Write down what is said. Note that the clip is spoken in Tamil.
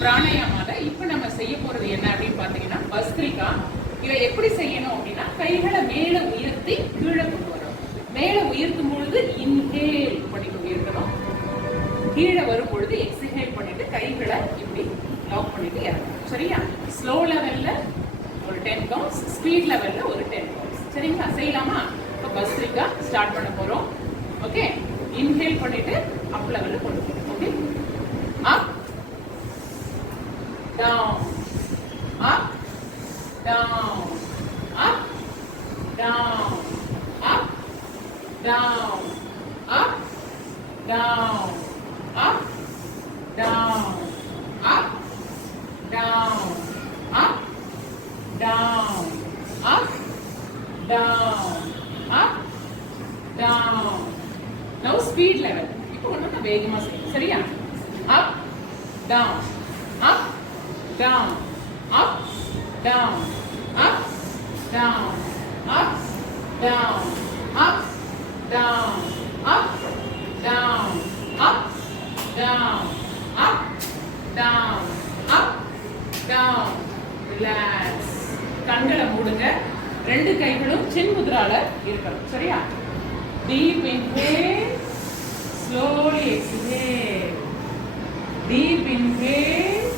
பிராணாயாமால இப்போ நம்ம செய்ய போறது என்ன அப்படின்னு பாத்தீங்கன்னா பஸ்திரிகா. இதை எப்படி செய்யணும் அப்படின்னா கைகளை மேல உயர்த்தி கீழே கொண்டு வரும். மேல உயர்த்தும் பொழுது இன்ஹேல் பண்ணிட்டு உயர்த்தணும். கீழே வரும் பொழுது எக்ஸிஹேல் பண்ணிட்டு கைகளை இப்படி லாக் பண்ணிட்டு இறங்கணும். சரியா? ஸ்லோ லெவல்ல ஒரு 10 கவுண்ட்ஸ், ஸ்பீட் லெவல்ல ஒரு 10 கவுண்ட்ஸ். சரிங்களா? செய்யலாமா? இப்போ பஸ்திரிகா ஸ்டார்ட் பண்ண போறோம். ஓகே, இன்ஹேல் பண்ணிட்டு அப் லெவல்ல கொண்டு போறோம். ஓகே, அப் down, up, down, up, down, up, down, up, down, up, down, up, down, up, down, up, down, up, down. Now speed level. இப்போ ஒண்ணு வேகமா செய்யணும். சரியா? up, down, up, down, up, down, up, down, up, down, up, down, up, down, up, down, up, down, up, down. Relax. கண்களை மூடுங்க. ரெண்டு கைகளும் சின் முத்ரால இருக்கணும். சரியா? Deep inhale, slowly exhale. Deep inhale,